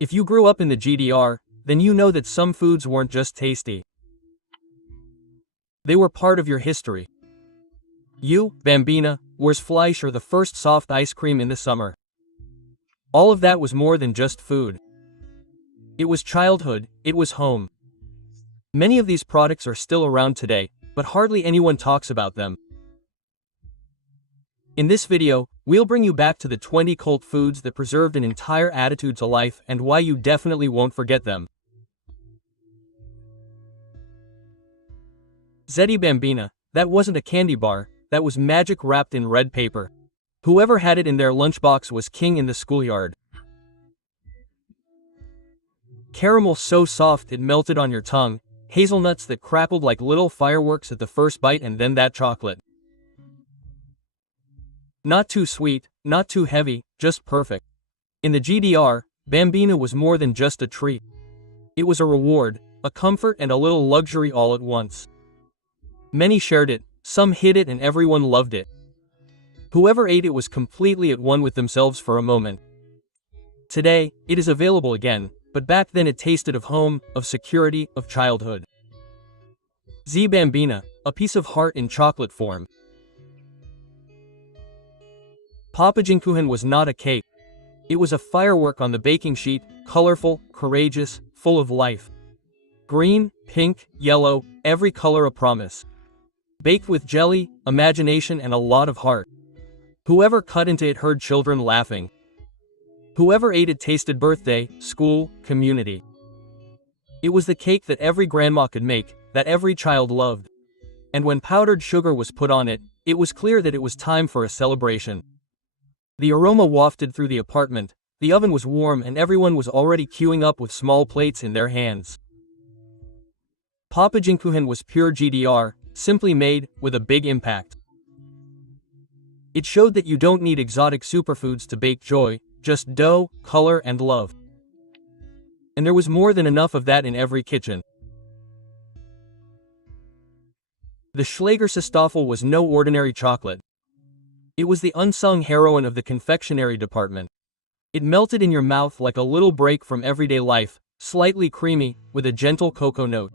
If you grew up in the GDR, then you know that some foods weren't just tasty. They were part of your history. You, Bambina, was Fleisch or the first soft ice cream in the summer. All of that was more than just food. It was childhood, it was home. Many of these products are still around today, but hardly anyone talks about them. In this video, we'll bring you back to the 20 cult foods that preserved an entire attitude to life and why you definitely won't forget them. Zeddy Bambina, that wasn't a candy bar, that was magic wrapped in red paper. Whoever had it in their lunchbox was king in the schoolyard. Caramel so soft it melted on your tongue, hazelnuts that crackled like little fireworks at the first bite, and then that chocolate. Not too sweet, not too heavy, just perfect. In the GDR, Bambina was more than just a treat. It was a reward, a comfort, and a little luxury all at once. Many shared it, some hid it, and everyone loved it. Whoever ate it was completely at one with themselves for a moment. Today, it is available again, but back then it tasted of home, of security, of childhood. Z Bambina, a piece of heart in chocolate form. Papajinkuchen was not a cake. It was a firework on the baking sheet, colorful, courageous, full of life. Green, pink, yellow, every color a promise. Baked with jelly, imagination, and a lot of heart. Whoever cut into it heard children laughing. Whoever ate it tasted birthday, school, community. It was the cake that every grandma could make, that every child loved. And when powdered sugar was put on it, it was clear that it was time for a celebration. The aroma wafted through the apartment, the oven was warm, and everyone was already queuing up with small plates in their hands. Papajinkuchen was pure GDR, simply made, with a big impact. It showed that you don't need exotic superfoods to bake joy, just dough, color, and love. And there was more than enough of that in every kitchen. The Schlägersystafel was no ordinary chocolate. It was the unsung heroine of the confectionery department. It melted in your mouth like a little break from everyday life, slightly creamy, with a gentle cocoa note.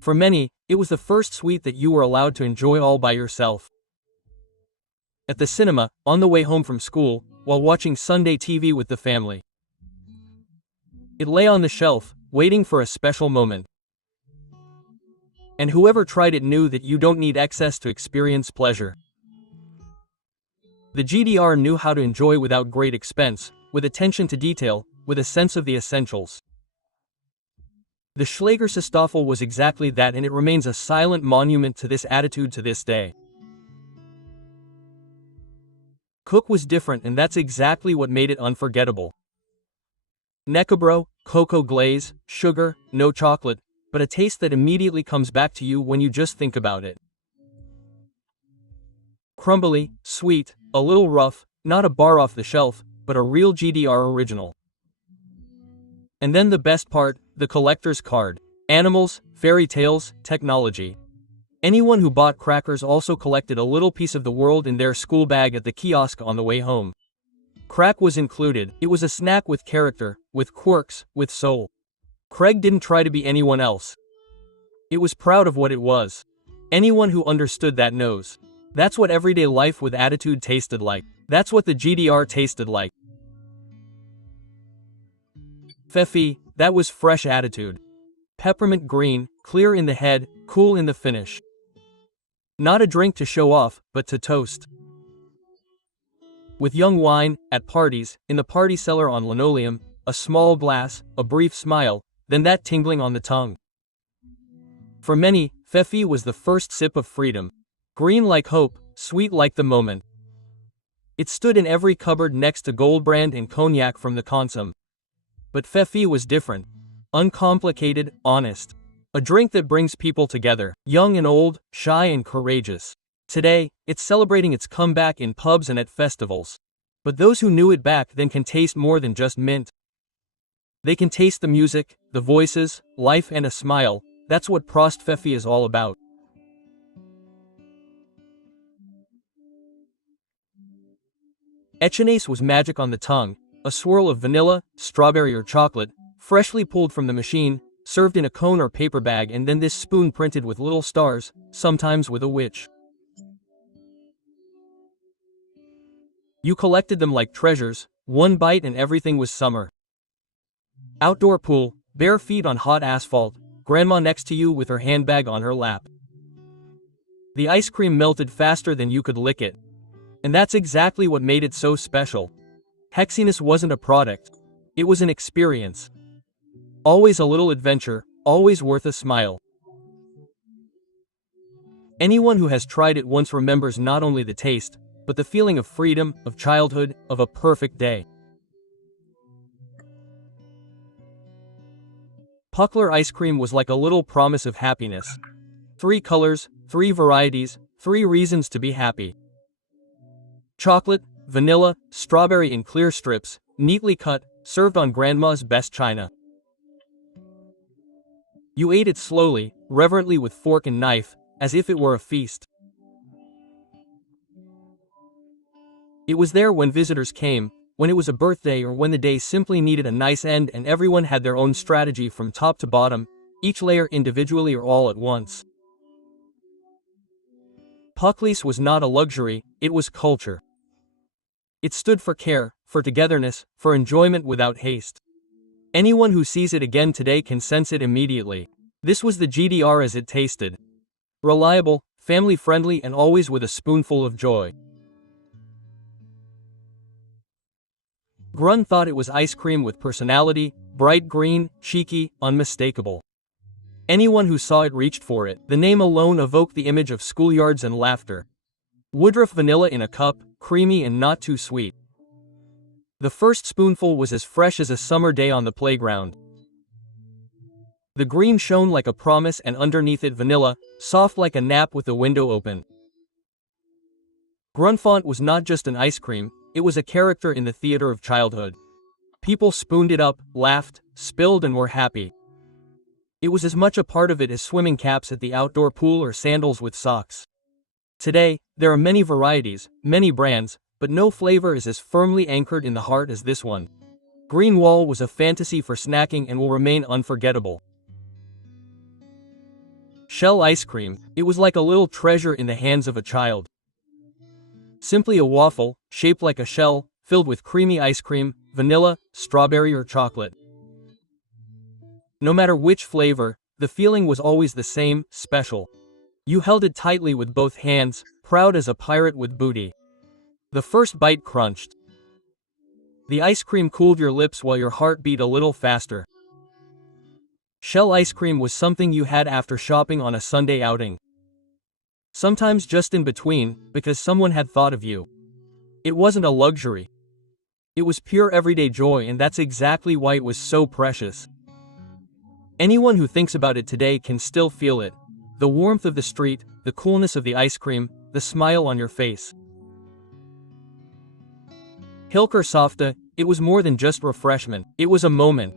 For many, it was the first sweet that you were allowed to enjoy all by yourself. At the cinema, on the way home from school, while watching Sunday TV with the family. It lay on the shelf, waiting for a special moment. And whoever tried it knew that you don't need excess to experience pleasure. The GDR knew how to enjoy without great expense, with attention to detail, with a sense of the essentials. The Schlägersystafel was exactly that, and it remains a silent monument to this attitude to this day. Cook was different, and that's exactly what made it unforgettable. Nekabro, cocoa glaze, sugar, no chocolate, but a taste that immediately comes back to you when you just think about it. Crumbly, sweet, a little rough, not a bar off the shelf, but a real GDR original. And then the best part, the collector's card. Animals, fairy tales, technology. Anyone who bought crackers also collected a little piece of the world in their school bag at the kiosk on the way home. Crack was included. It was a snack with character, with quirks, with soul. Craig didn't try to be anyone else. It was proud of what it was. Anyone who understood that knows. That's what everyday life with attitude tasted like. That's what the GDR tasted like. Fefi, that was fresh attitude. Peppermint green, clear in the head, cool in the finish. Not a drink to show off, but to toast. With young wine, at parties, in the party cellar on linoleum, a small glass, a brief smile, then that tingling on the tongue. For many, Fefi was the first sip of freedom. Green like hope, sweet like the moment. It stood in every cupboard next to Goldbrand and cognac from the Consum. But Fefi was different. Uncomplicated, honest. A drink that brings people together, young and old, shy and courageous. Today, it's celebrating its comeback in pubs and at festivals. But those who knew it back then can taste more than just mint. They can taste the music, the voices, life, and a smile. That's what Prost Fefi is all about. Echinacea was magic on the tongue. a swirl of vanilla, strawberry or chocolate, freshly pulled from the machine, served in a cone or paper bag, and then this spoon printed with little stars, sometimes with a witch. You collected them like treasures, one bite and everything was summer. Outdoor pool, bare feet on hot asphalt, grandma next to you with her handbag on her lap. The ice cream melted faster than you could lick it. And that's exactly what made it so special. Hexiness wasn't a product. It was an experience. Always a little adventure, always worth a smile. Anyone who has tried it once remembers not only the taste, but the feeling of freedom, of childhood, of a perfect day. Puckler ice cream was like a little promise of happiness. 3 colors, 3 varieties, 3 reasons to be happy. Chocolate, vanilla, strawberry in clear strips, neatly cut, served on grandma's best china. You ate it slowly, reverently with fork and knife, as if it were a feast. It was there when visitors came, when it was a birthday or when the day simply needed a nice end, and everyone had their own strategy from top to bottom, each layer individually or all at once. Puckleys was not a luxury, it was culture. It stood for care, for togetherness, for enjoyment without haste. Anyone who sees it again today can sense it immediately. This was the GDR as it tasted. Reliable, family-friendly, and always with a spoonful of joy. Grun thought it was ice cream with personality, bright green, cheeky, unmistakable. Anyone who saw it reached for it. The name alone evoked the image of schoolyards and laughter. Woodruff vanilla in a cup, creamy and not too sweet. The first spoonful was as fresh as a summer day on the playground. The green shone like a promise, and underneath it vanilla, soft like a nap with the window open. Grunfant was not just an ice cream, it was a character in the theater of childhood. People spooned it up, laughed, spilled, and were happy. It was as much a part of it as swimming caps at the outdoor pool or sandals with socks. Today, there are many varieties, many brands, but no flavor is as firmly anchored in the heart as this one. Green Wall was a fantasy for snacking and will remain unforgettable. Shell ice cream, it was like a little treasure in the hands of a child. Simply a waffle, shaped like a shell, filled with creamy ice cream, vanilla, strawberry or chocolate. No matter which flavor, the feeling was always the same, special. You held it tightly with both hands, proud as a pirate with booty. The first bite crunched. The ice cream cooled your lips while your heart beat a little faster. Shell ice cream was something you had after shopping on a Sunday outing. Sometimes just in between, because someone had thought of you. It wasn't a luxury. It was pure everyday joy, and that's exactly why it was so precious. Anyone who thinks about it today can still feel it. The warmth of the street, the coolness of the ice cream, the smile on your face. Hilker Softa, it was more than just refreshment, it was a moment.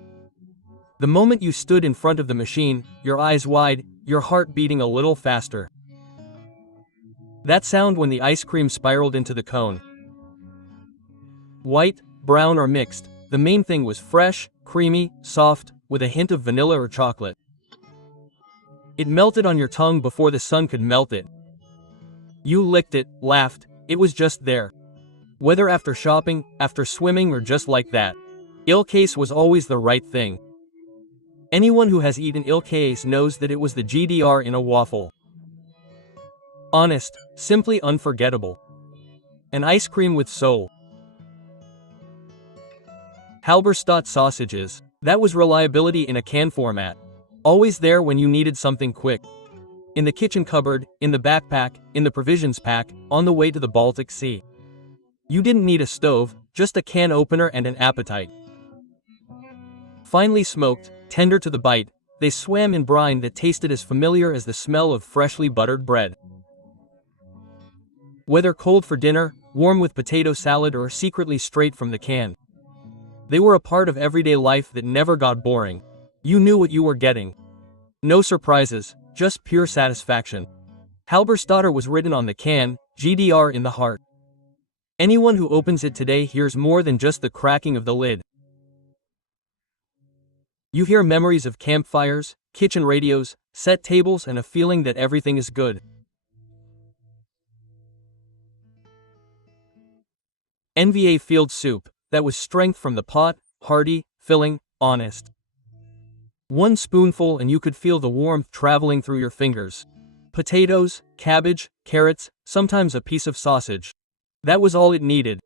The moment you stood in front of the machine, your eyes wide, your heart beating a little faster. That sound when the ice cream spiraled into the cone. White, brown or mixed, the main thing was fresh, creamy, soft, with a hint of vanilla or chocolate. It melted on your tongue before the sun could melt it. You licked it, laughed, it was just there. Whether after shopping, after swimming, or just like that. Ilcase was always the right thing. Anyone who has eaten Ilcase knows that it was the GDR in a waffle. Honest, simply unforgettable. An ice cream with soul. Halberstadt sausages, that was reliability in a can format. Always there when you needed something quick. In the kitchen cupboard, in the backpack, in the provisions pack, on the way to the Baltic Sea. You didn't need a stove, just a can opener and an appetite. Finely smoked, tender to the bite, they swam in brine that tasted as familiar as the smell of freshly buttered bread. Whether cold for dinner, warm with potato salad, or secretly straight from the can. They were a part of everyday life that never got boring. You knew what you were getting. No surprises, just pure satisfaction. Halberstadter was written on the can, GDR in the heart. Anyone who opens it today hears more than just the cracking of the lid. You hear memories of campfires, kitchen radios, set tables, and a feeling that everything is good. NVA field soup, that was strength from the pot, hearty, filling, honest. One spoonful and you could feel the warmth traveling through your fingers. Potatoes, cabbage, carrots, sometimes a piece of sausage. That was all it needed.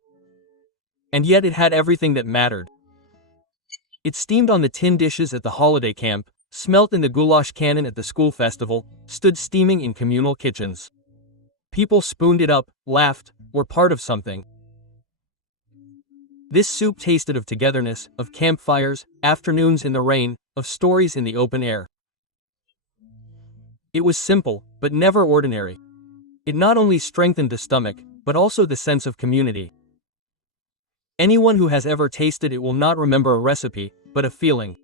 And yet it had everything that mattered. It steamed on the tin dishes at the holiday camp, smelt in the goulash cannon at the school festival, stood steaming in communal kitchens. People spooned it up, laughed, were part of something. This soup tasted of togetherness, of campfires, afternoons in the rain, of stories in the open air. It was simple, but never ordinary. It not only strengthened the stomach, but also the sense of community. Anyone who has ever tasted it will not remember a recipe, but a feeling.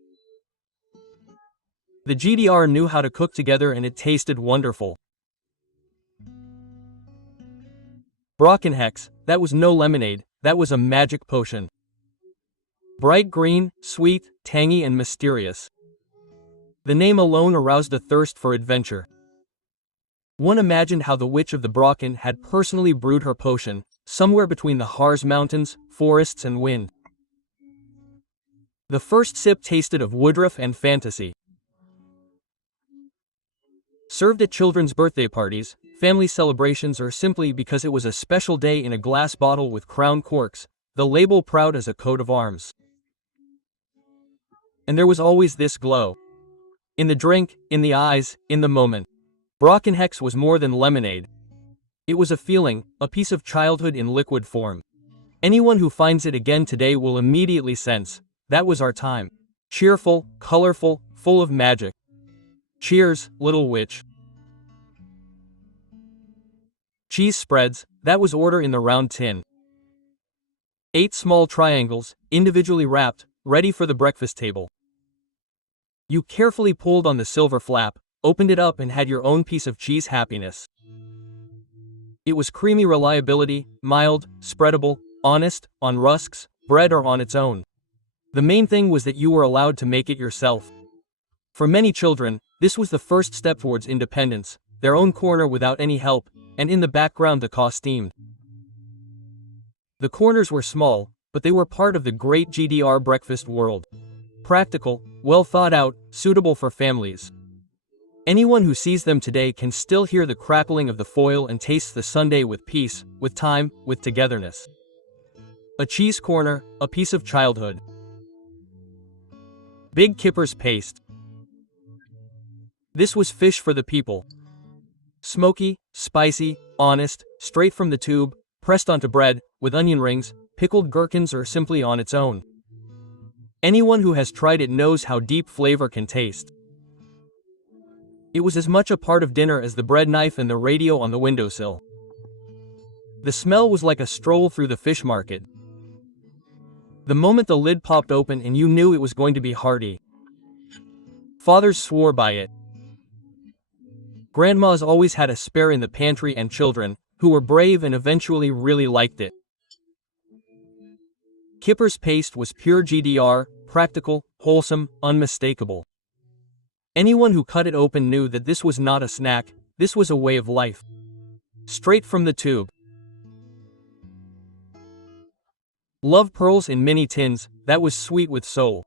The GDR knew how to cook together and it tasted wonderful. Brockenhex, that was no lemonade, that was a magic potion. Bright green, sweet, tangy and mysterious. The name alone aroused a thirst for adventure. One imagined how the witch of the Brocken had personally brewed her potion, somewhere between the Harz mountains, forests and wind. The first sip tasted of woodruff and fantasy. Served at children's birthday parties, family celebrations, or simply because it was a special day in a glass bottle with crown corks, the label proud as a coat of arms. And there was always this glow. In the drink, in the eyes, in the moment. Brockenhex was more than lemonade. It was a feeling, a piece of childhood in liquid form. Anyone who finds it again today will immediately sense, that was our time. Cheerful, colorful, full of magic. Cheers, little witch. Cheese spreads, that was order in the round tin. 8 small triangles, individually wrapped, ready for the breakfast table. You carefully pulled on the silver flap, opened it up and had your own piece of cheese happiness. It was creamy reliability, mild, spreadable, honest, on rusks, bread or on its own. The main thing was that you were allowed to make it yourself. For many children, this was the first step towards independence, their own corner without any help, and in the background the cost steamed. The corners were small, but they were part of the great GDR breakfast world. Practical, well thought out, suitable for families. Anyone who sees them today can still hear the crackling of the foil and tastes the sundae with peace, with time, with togetherness. A cheese corner, a piece of childhood. Big Kipper's paste. This was fish for the people. Smoky, spicy, honest, straight from the tube, pressed onto bread, with onion rings, pickled gherkins or simply on its own. Anyone who has tried it knows how deep flavor can taste. It was as much a part of dinner as the bread knife and the radio on the windowsill. The smell was like a stroll through the fish market. The moment the lid popped open and you knew it was going to be hearty. Fathers swore by it. Grandmas always had a spare in the pantry and children, who were brave and eventually really liked it. Kipper's paste was pure GDR, practical, wholesome, unmistakable. Anyone who cut it open knew that this was not a snack, this was a way of life. Straight from the tube. Love pearls in mini tins, that was sweet with soul.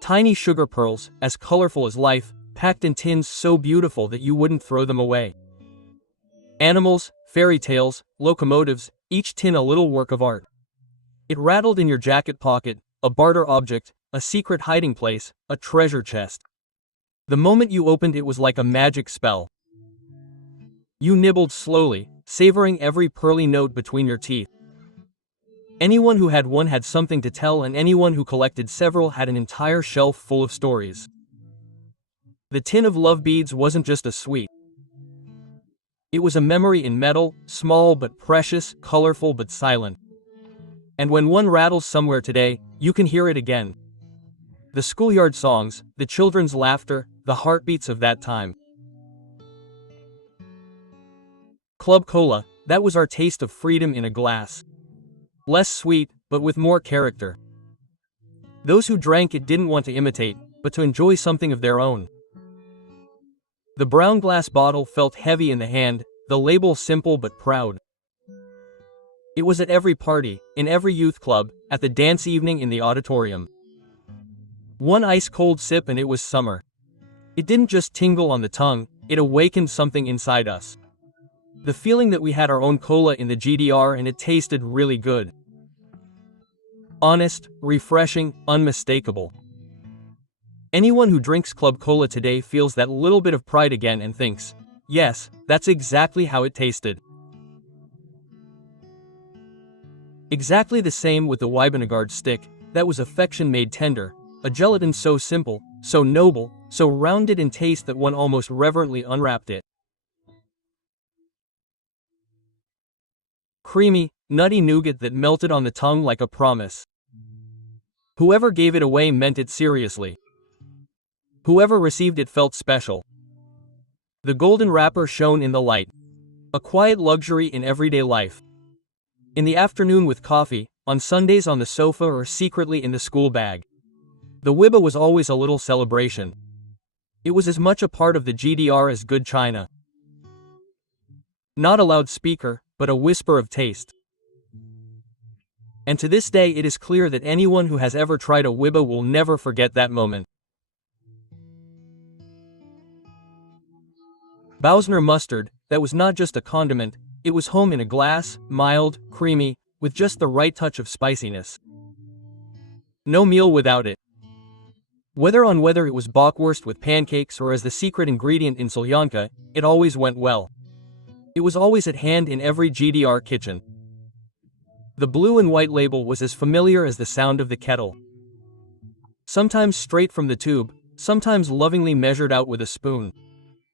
Tiny sugar pearls, as colorful as life, packed in tins so beautiful that you wouldn't throw them away. Animals, fairy tales, locomotives, each tin a little work of art. It rattled in your jacket pocket, a barter object, a secret hiding place, a treasure chest. The moment you opened it was like a magic spell. You nibbled slowly, savoring every pearly note between your teeth. Anyone who had one had something to tell, and anyone who collected several had an entire shelf full of stories. The tin of love beads wasn't just a sweet. It was a memory in metal, small but precious, colorful but silent. And when one rattles somewhere today, you can hear it again. The schoolyard songs, the children's laughter, the heartbeats of that time. Club Cola, That was our taste of freedom in a glass. Less sweet, but with more character. Those who drank it didn't want to imitate, but to enjoy something of their own. The brown glass bottle felt heavy in the hand, the label simple but proud. It was at every party, in every youth club, at the dance evening in the auditorium. One ice-cold sip and it was summer. It didn't just tingle on the tongue, it awakened something inside us. The feeling that we had our own cola in the GDR and it tasted really good. Honest, refreshing, unmistakable. Anyone who drinks Club Cola today feels that little bit of pride again and thinks, yes, that's exactly how it tasted. Exactly the same with the Weibenegard stick, that was affection made tender, a gelatin so simple, so noble, so rounded in taste that one almost reverently unwrapped it. Creamy, nutty nougat that melted on the tongue like a promise. Whoever gave it away meant it seriously. Whoever received it felt special. The golden wrapper shone in the light. A quiet luxury in everyday life. In the afternoon with coffee, on Sundays on the sofa or secretly in the school bag. The Wibba was always a little celebration. It was as much a part of the GDR as good china. Not a loudspeaker, but a whisper of taste. And to this day it is clear that anyone who has ever tried a Wibba will never forget that moment. Bausner mustard, that was not just a condiment, it was home in a glass, mild, creamy, with just the right touch of spiciness. No meal without it. Whether it was bockwurst with pancakes or as the secret ingredient in solyanka, it always went well. It was always at hand in every GDR kitchen. The blue and white label was as familiar as the sound of the kettle. Sometimes straight from the tube, sometimes lovingly measured out with a spoon.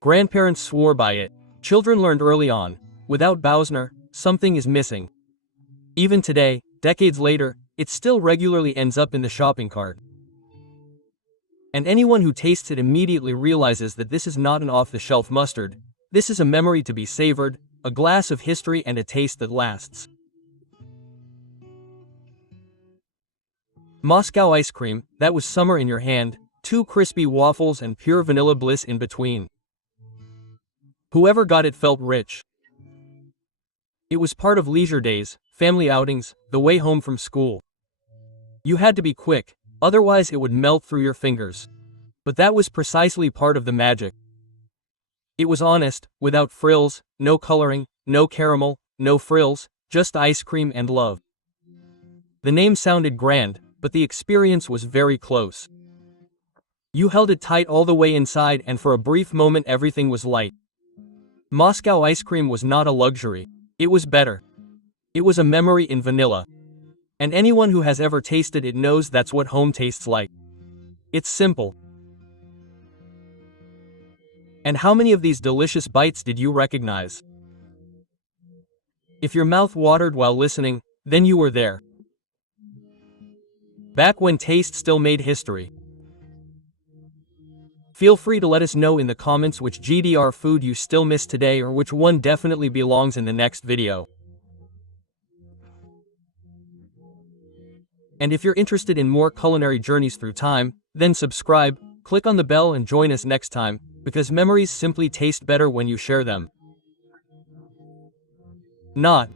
Grandparents swore by it. Children learned early on, without Bausner, something is missing. Even today, decades later, it still regularly ends up in the shopping cart. And anyone who tastes it immediately realizes that this is not an off-the-shelf mustard. This is a memory to be savored, a glass of history and a taste that lasts. Moscow ice cream, that was summer in your hand, 2 crispy waffles and pure vanilla bliss in between. Whoever got it felt rich. It was part of leisure days, family outings, the way home from school. You had to be quick, otherwise it would melt through your fingers. But that was precisely part of the magic. It was honest, without frills, no coloring, no caramel, no frills, just ice cream and love. The name sounded grand, but the experience was very close. You held it tight all the way inside and for a brief moment everything was light. Moscow ice cream was not a luxury. It was better. It was a memory in vanilla. And anyone who has ever tasted it knows that's what home tastes like. It's simple. And how many of these delicious bites did you recognize? If your mouth watered while listening, then you were there. Back when taste still made history. Feel free to let us know in the comments which GDR food you still miss today or which one definitely belongs in the next video. And if you're interested in more culinary journeys through time, then subscribe, click on the bell and join us next time, because memories simply taste better when you share them. Not.